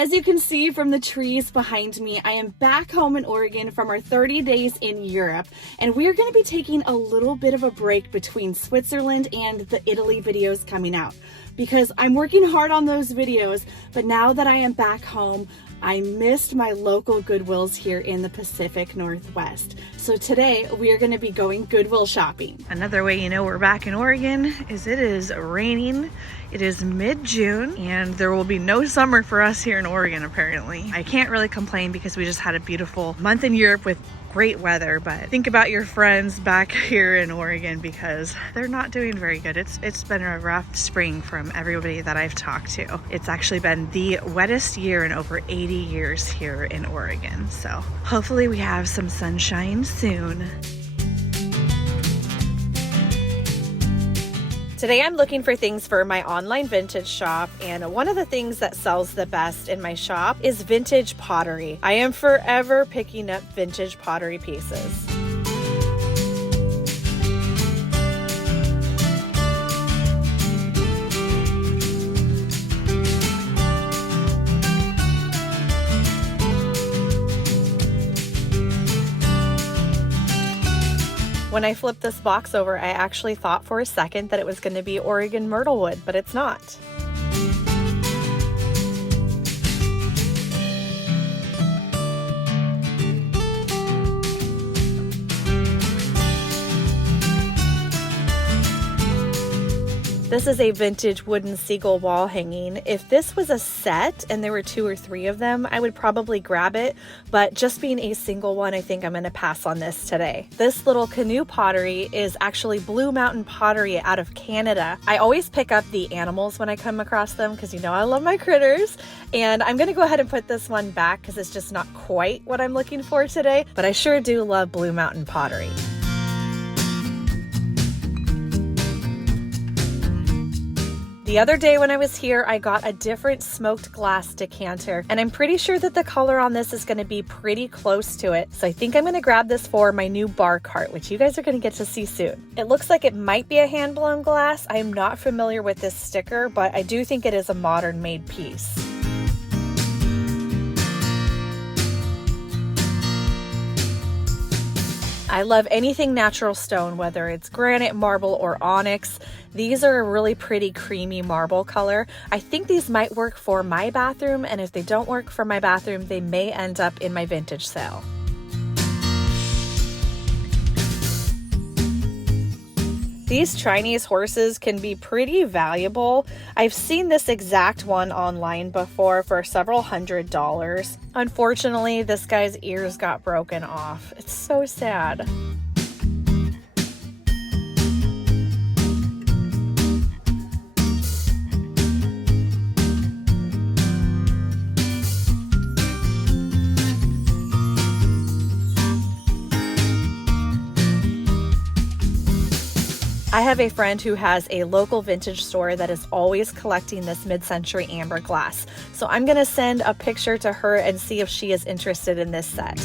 As you can see from the trees behind me, I am back home in Oregon from our 30 days in Europe, and we're going to be taking a little bit of a break between Switzerland and the Italy videos coming out, because I'm working hard on those videos, but now that I am back home, I missed my local Goodwills here in the Pacific Northwest. So today we are going to be going Goodwill shopping. Another way you know we're back in Oregon is it is raining. It is mid-June and there will be no summer for us here in Oregon apparently. I can't really complain because we just had a beautiful month in Europe with great weather, but think about your friends back here in Oregon because they're not doing very good. It's been a rough spring from everybody that I've talked to. It's actually been the wettest year in over 80 years here in Oregon. So hopefully we have some sunshine soon. Today I'm looking for things for my online vintage shop, and one of the things that sells the best in my shop is vintage pottery. I am forever picking up vintage pottery pieces. When I flipped this box over, I actually thought for a second that it was going to be Oregon myrtle wood, but it's not. This is a vintage wooden seagull wall hanging. If this was a set and there were 2 or 3 of them, I would probably grab it, but just being a single one, I think I'm gonna pass on this today. This little canoe pottery is actually Blue Mountain pottery out of Canada. I always pick up the animals when I come across them because you know I love my critters, and I'm gonna go ahead and put this one back because it's just not quite what I'm looking for today, but I sure do love Blue Mountain pottery. The other day when I was here, I got a different smoked glass decanter, and I'm pretty sure that the color on this is going to be pretty close to it. So I think I'm going to grab this for my new bar cart, which you guys are going to get to see soon. It looks like it might be a hand-blown glass. I am not familiar with this sticker, but I do think it is a modern-made piece. I love anything natural stone, whether it's granite, marble, or onyx. These are a really pretty creamy marble color. I think these might work for my bathroom, and if they don't work for my bathroom, they may end up in my vintage sale. These Chinese horses can be pretty valuable. I've seen this exact one online before for several $100s. Unfortunately, this guy's ears got broken off. It's so sad. I have a friend who has a local vintage store that is always collecting this mid-century amber glass. So I'm gonna send a picture to her and see if she is interested in this set.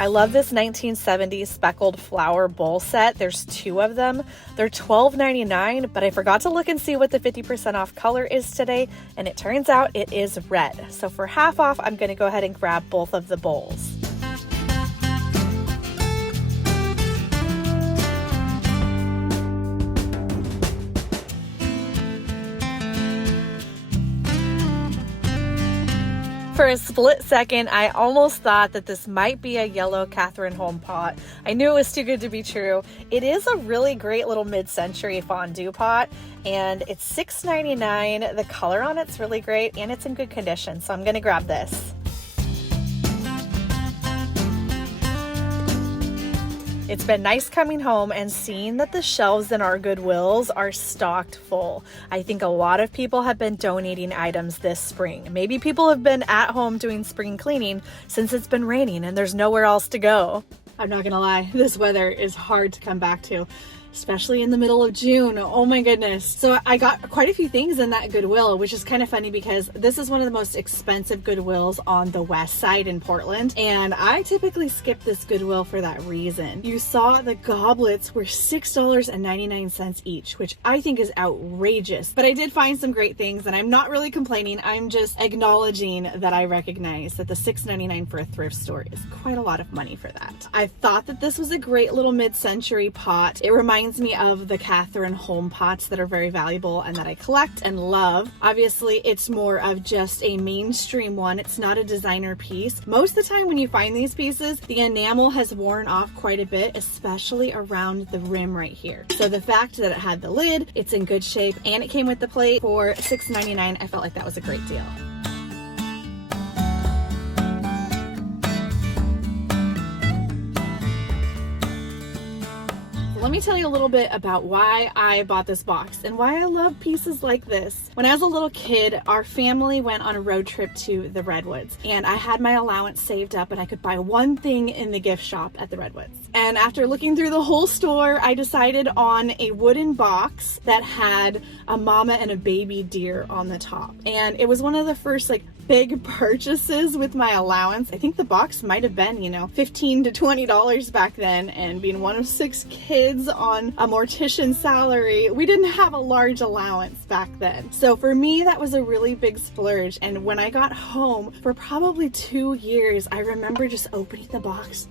I love this 1970s speckled flower bowl set. There's 2 of them. They're $12.99, but I forgot to look and see what the 50% off color is today, and it turns out it is red. So for half off, I'm gonna go ahead and grab both of the bowls. For a split second, I almost thought that this might be a yellow Catherine Home pot. I knew it was too good to be true. It is a really great little mid-century fondue pot, and it's $6.99. The color on it's really great, and it's in good condition, so I'm gonna grab this. It's been nice coming home and seeing that the shelves in our Goodwills are stocked full. I think a lot of people have been donating items this spring. Maybe people have been at home doing spring cleaning since it's been raining and there's nowhere else to go. I'm not gonna lie, this weather is hard to come back to. especially in the middle of June. Oh my goodness. So I got quite a few things in that Goodwill, which is kind of funny because this is one of the most expensive Goodwills on the west side in Portland, and I typically skip this Goodwill for that reason. You saw the goblets were $6.99 each, which I think is outrageous, but I did find some great things and I'm not really complaining. I'm just acknowledging that I recognize that the $6.99 for a thrift store is quite a lot of money for that. I thought that this was a great little mid-century pot. It reminds me of the Catherine home pots that are very valuable and that I collect and love. Obviously, it's more of just a mainstream one. It's not a designer piece. Most of the time when you find these pieces, the enamel has worn off quite a bit, especially around the rim right here. So the fact that it had the lid, it's in good shape, and it came with the plate for $6.99, I felt like that was a great deal. Let me tell you a little bit about why I bought this box and why I love pieces like this. When I was a little kid, our family went on a road trip to the Redwoods, and I had my allowance saved up and I could buy one thing in the gift shop at the Redwoods. And after looking through the whole store, I decided on a wooden box that had a mama and a baby deer on the top. And it was one of the first big purchases with my allowance. I think the box might have been, $15 to $20 back then, and being one of 6 kids on a mortician salary, we didn't have a large allowance back then. So for me, that was a really big splurge. And when I got home, for probably 2 years, I remember just opening the box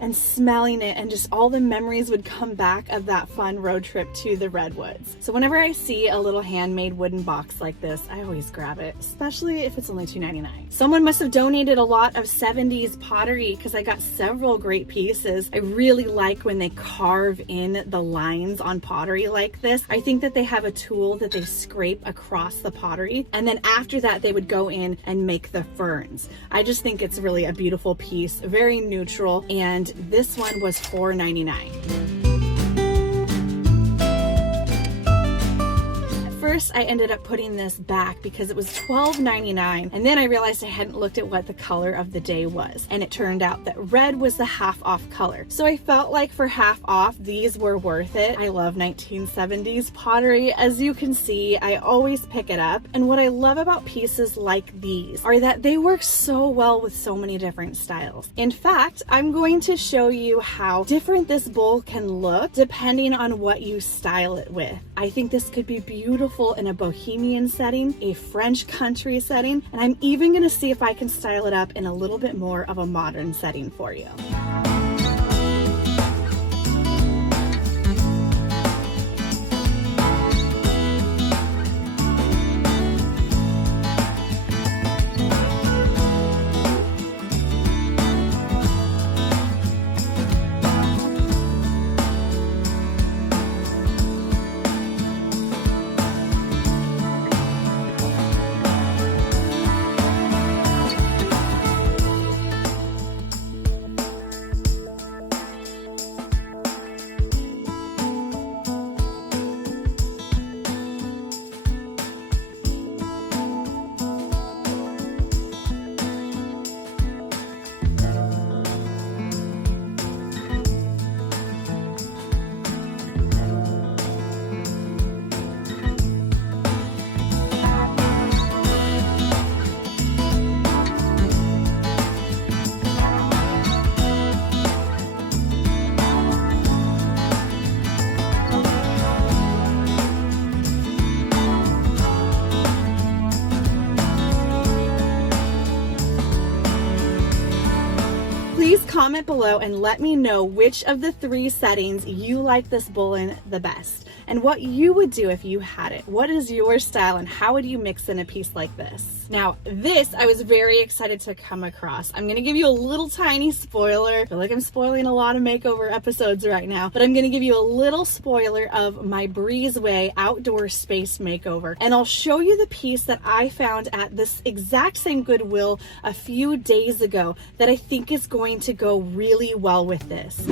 and smelling it, and just all the memories would come back of that fun road trip to the Redwoods. So whenever I see a little handmade wooden box like this, I always grab it, especially if it's only $2.99. Someone must have donated a lot of 70s pottery because I got several great pieces. I really like when they carve in the lines on pottery like this. I think that they have a tool that they scrape across the pottery, and then after that they would go in and make the ferns. I just think it's really a beautiful piece, very neutral, and this one was $4.99. First, I ended up putting this back because it was $12.99, and then I realized I hadn't looked at what the color of the day was, and it turned out that red was the half off color. So I felt like for half off, these were worth it. I love 1970s pottery. As you can see, I always pick it up, and what I love about pieces like these are that they work so well with so many different styles. In fact, I'm going to show you how different this bowl can look depending on what you style it with. I think this could be beautiful in a bohemian setting, a French country setting, and I'm even going to see if I can style it up in a little bit more of a modern setting for you. Please comment below and let me know which of the 3 settings you like this bowl in the best and what you would do if you had it. What is your style and how would you mix in a piece like this? Now, this I was very excited to come across. I'm gonna give you a little tiny spoiler. I feel like I'm spoiling a lot of makeover episodes right now, but I'm gonna give you a little spoiler of my Breezeway outdoor space makeover. And I'll show you the piece that I found at this exact same Goodwill a few days ago that I think is going to go really well with this.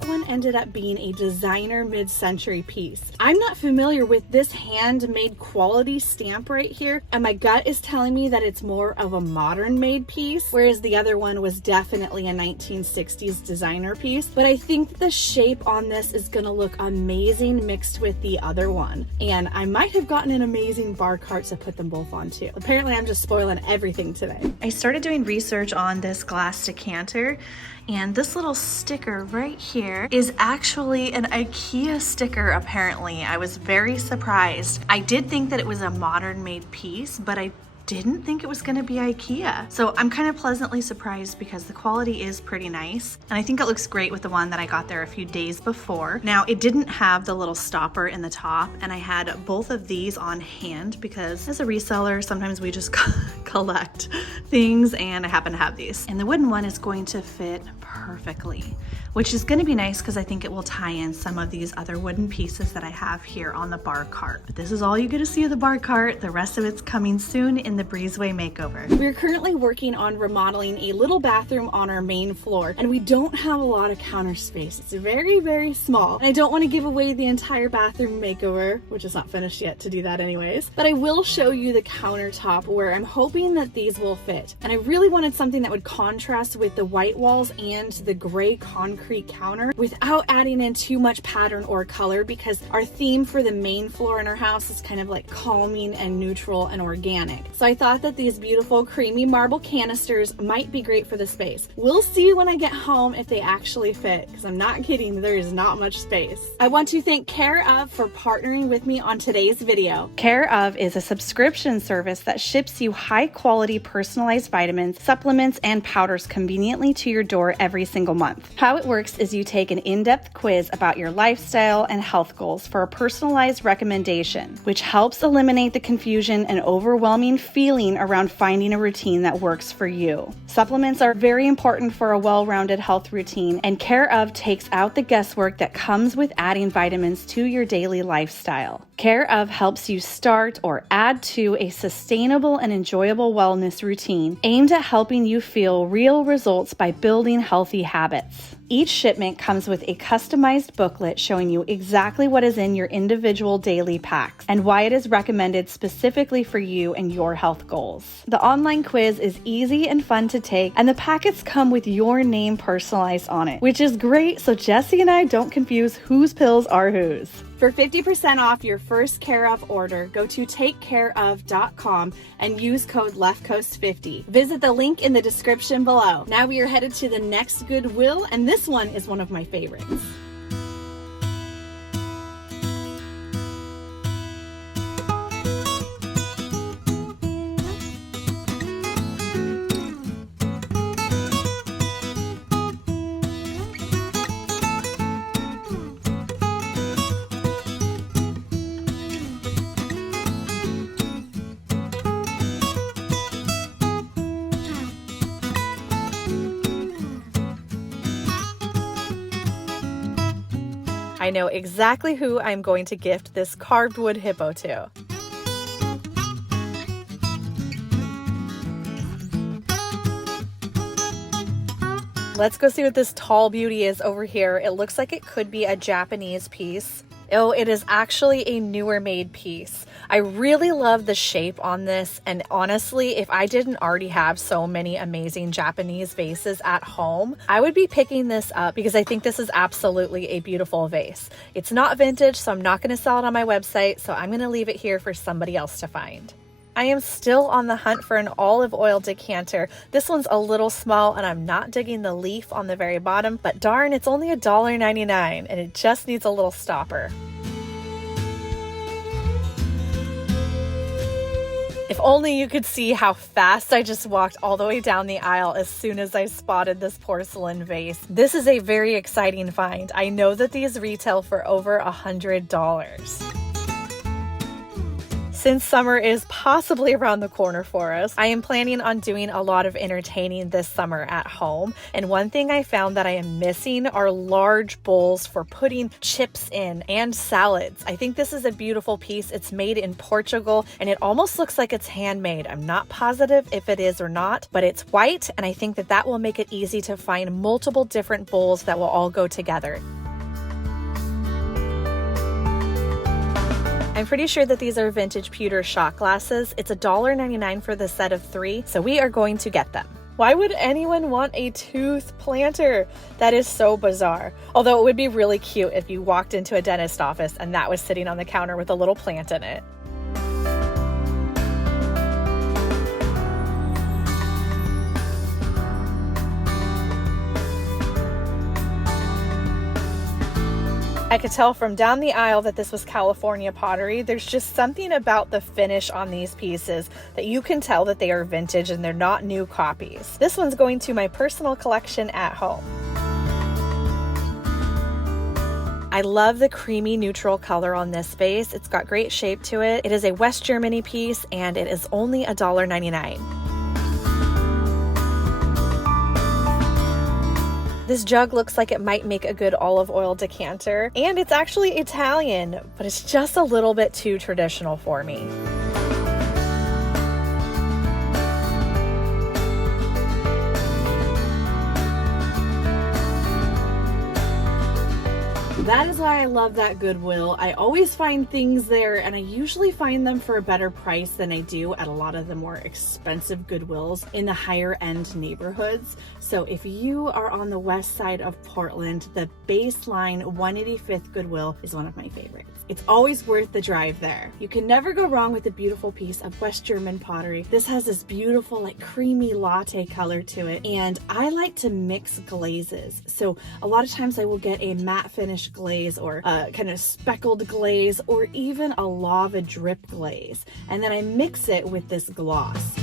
that one ended up being a designer mid-century piece. I'm not familiar with this handmade quality stamp right here, and my gut is telling me that it's more of a modern made piece, whereas the other one was definitely a 1960s designer piece. But I think the shape on this is gonna look amazing mixed with the other one, and I might have gotten an amazing bar cart to put them both on too. Apparently I'm just spoiling everything today. I started doing research on this glass decanter, and this little sticker right here is actually an IKEA sticker apparently. I was very surprised. I did think that it was a modern made piece, but I didn't think it was gonna be IKEA. So I'm kind of pleasantly surprised because the quality is pretty nice. And I think it looks great with the one that I got there a few days before. Now it didn't have the little stopper in the top, and I had both of these on hand because as a reseller, sometimes we just collect things, and I happen to have these. And the wooden one is going to fit perfectly, which is gonna be nice because I think it will tie in some of these other wooden pieces that I have here on the bar cart. But this is all you get to see of the bar cart. The rest of it's coming soon in the breezeway makeover. We're currently working on remodeling a little bathroom on our main floor, and we don't have a lot of counter space. It's very, very small, and I don't want to give away the entire bathroom makeover, which is not finished yet to do that anyways, but I will show you the countertop where I'm hoping that these will fit. And I really wanted something that would contrast with the white walls and the gray concrete counter without adding in too much pattern or color, because our theme for the main floor in our house is kind of like calming and neutral and organic. So I thought that these beautiful creamy marble canisters might be great for the space. We'll see when I get home if they actually fit, because I'm not kidding, there is not much space. I want to thank Care of for partnering with me on today's video. Care of is a subscription service that ships you high quality personalized vitamins, supplements, and powders conveniently to your door every single month. How it works is you take an in-depth quiz about your lifestyle and health goals for a personalized recommendation, which helps eliminate the confusion and overwhelming feeling around finding a routine that works for you. Supplements are very important for a well-rounded health routine, and Care of takes out the guesswork that comes with adding vitamins to your daily lifestyle. Care of helps you start or add to a sustainable and enjoyable wellness routine aimed at helping you feel real results by building healthy habits. Each shipment comes with a customized booklet showing you exactly what is in your individual daily packs and why it is recommended specifically for you and your health goals. The online quiz is easy and fun to take, and the packets come with your name personalized on it, which is great so Jessie and I don't confuse whose pills are whose. For 50% off your first Care of order, go to takecareof.com and use code LEFTCOAST50. Visit the link in the description below. Now we are headed to the next Goodwill, and this one is one of my favorites. I know exactly who I'm going to gift this carved wood hippo to. Let's go see what this tall beauty is over here. It looks like it could be a Japanese piece. Oh, it is actually a newer made piece. I really love the shape on this, and honestly, if I didn't already have so many amazing Japanese vases at home, I would be picking this up because I think this is absolutely a beautiful vase. It's not vintage, so I'm not going to sell it on my website, so I'm going to leave it here for somebody else to find. I am still on the hunt for an olive oil decanter. This one's a little small and I'm not digging the leaf on the very bottom, but darn, it's only $1.99 and it just needs a little stopper. If only you could see how fast I just walked all the way down the aisle as soon as I spotted this porcelain vase. This is a very exciting find. I know that these retail for over $100. Since summer is possibly around the corner for us, I am planning on doing a lot of entertaining this summer at home. And one thing I found that I am missing are large bowls for putting chips in and salads. I think this is a beautiful piece. It's made in Portugal and it almost looks like it's handmade. I'm not positive if it is or not, but it's white and I think that that will make it easy to find multiple different bowls that will all go together. I'm pretty sure that these are vintage pewter shot glasses. It's $1.99 for the set of 3, so we are going to get them. Why would anyone want a tooth planter? That is so bizarre. Although it would be really cute if you walked into a dentist office and that was sitting on the counter with a little plant in it. I could tell from down the aisle that this was California pottery. There's just something about the finish on these pieces that you can tell that they are vintage and they're not new copies. This one's going to my personal collection at home. I love the creamy neutral color on this vase. It's got great shape to it. It is a West Germany piece and it is only $1.99. This jug looks like it might make a good olive oil decanter, and it's actually Italian, but it's just a little bit too traditional for me. That is why I love that Goodwill. I always find things there and I usually find them for a better price than I do at a lot of the more expensive Goodwills in the higher end neighborhoods. So if you are on the west side of Portland, the Baseline 185th Goodwill is one of my favorites. It's always worth the drive there. You can never go wrong with a beautiful piece of West German pottery. This has this beautiful like creamy latte color to it, and I like to mix glazes. So a lot of times I will get a matte finish glaze or a kind of speckled glaze or even a lava drip glaze, and then I mix it with this gloss.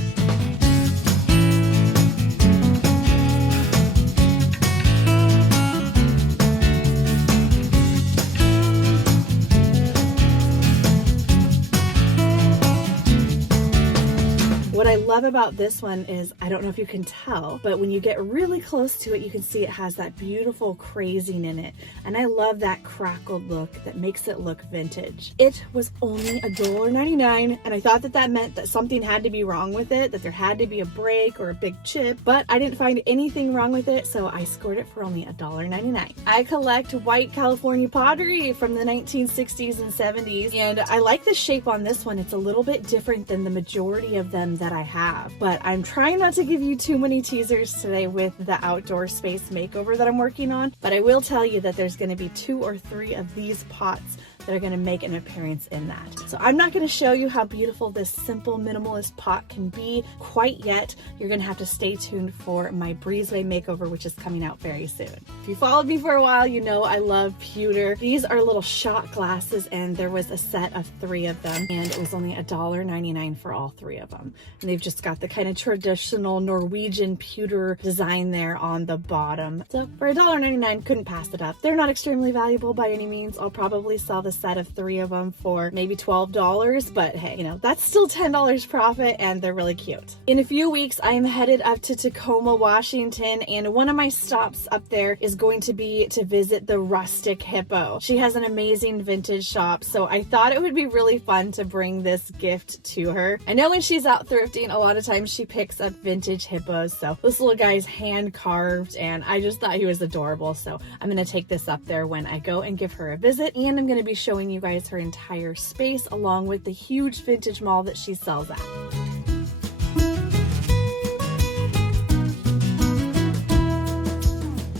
What I love about this one is, I don't know if you can tell, but when you get really close to it, you can see it has that beautiful crazing in it. And I love that crackled look that makes it look vintage. It was only $1.99, and I thought that that meant that something had to be wrong with it, that there had to be a break or a big chip, but I didn't find anything wrong with it, so I scored it for only $1.99. I collect white California pottery from the 1960s and 70s, and I like the shape on this one. It's a little bit different than the majority of them that I have, but I'm trying not to give you too many teasers today with the outdoor space makeover that I'm working on, but I will tell you that there's going to be 2 or 3 of these pots that are going to make an appearance in that. So I'm not going to show you how beautiful this simple minimalist pot can be quite yet. You're going to have to stay tuned for my breezeway makeover, which is coming out very soon. If you followed me for a while, you know I love pewter. These are little shot glasses, and there was a set of 3 of them, and it was only $1.99 for all 3 of them. And they've just got the kind of traditional Norwegian pewter design there on the bottom. So for $1.99, couldn't pass it up. They're not extremely valuable by any means. I'll probably sell this set of 3 of them for maybe $12, but hey, you know, that's still $10 profit, and they're really cute. In a few weeks, I am headed up to Tacoma, Washington, and one of my stops up there is going to be to visit the Rustic Hippo. She has an amazing vintage shop, so I thought it would be really fun to bring this gift to her. I know when she's out thrifting, a lot of times she picks up vintage hippos, so this little guy's hand carved, and I just thought he was adorable, so I'm gonna take this up there when I go and give her a visit, and I'm gonna be showing you guys her entire space along with the huge vintage mall that she sells at.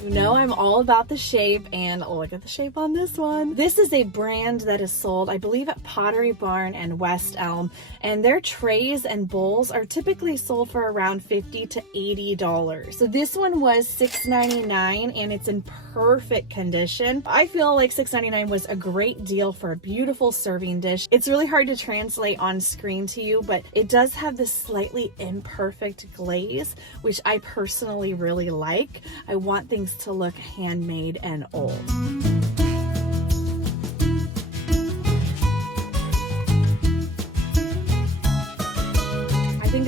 You know I'm all about the shape, and look at the shape on this one. This is a brand that is sold, I believe, at Pottery Barn and West Elm, and their trays and bowls are typically sold for around $50 to $80. So this one was $6.99, and it's in perfect condition. I feel like $6.99 was a great deal for a beautiful serving dish. It's really hard to translate on screen to you, but it does have this slightly imperfect glaze, which I personally really like. I want things to look handmade and old.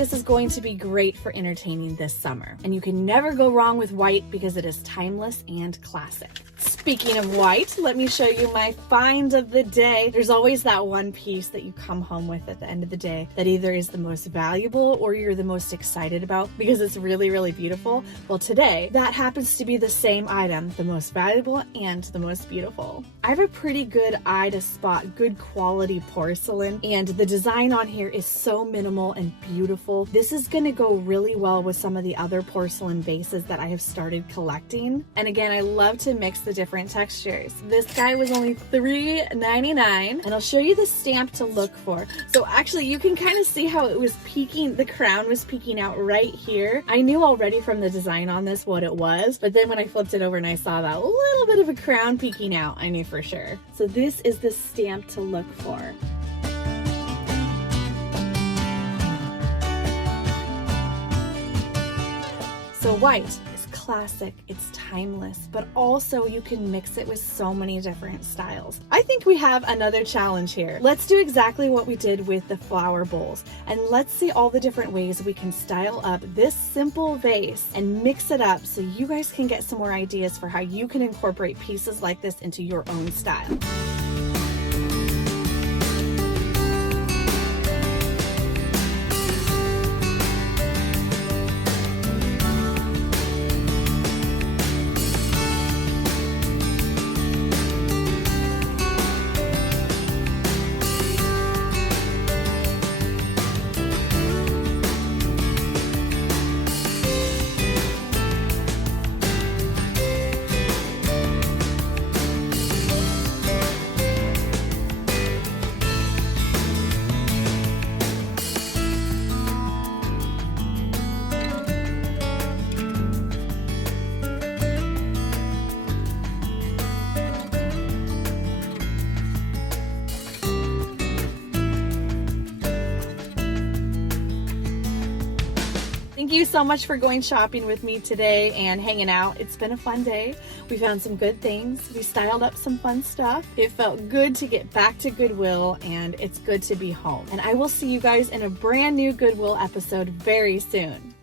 this is going to be great for entertaining this summer. And you can never go wrong with white because it is timeless and classic. Speaking of white, let me show you my find of the day. There's always that one piece that you come home with at the end of the day that either is the most valuable or you're the most excited about because it's really, really beautiful. Well, today, that happens to be the same item, the most valuable and the most beautiful. I have a pretty good eye to spot good quality porcelain, and the design on here is so minimal and beautiful. This is gonna go really well with some of the other porcelain vases that I have started collecting. And again, I love to mix the different textures. This guy was only $3.99, and I'll show you the stamp to look for. So actually, you can kind of see how it was peeking, the crown was peeking out right here. I knew already from the design on this what it was, but then when I flipped it over and I saw that little bit of a crown peeking out, I knew for sure. So this is the stamp to look for. So white is classic, it's timeless, but also you can mix it with so many different styles. I think we have another challenge here. Let's do exactly what we did with the flower bowls, and let's see all the different ways we can style up this simple vase and mix it up so you guys can get some more ideas for how you can incorporate pieces like this into your own style. Thank you so much for going shopping with me today and hanging out. It's been a fun day. We found some good things. We styled up some fun stuff. It felt good to get back to Goodwill, and it's good to be home. And I will see you guys in a brand new Goodwill episode very soon.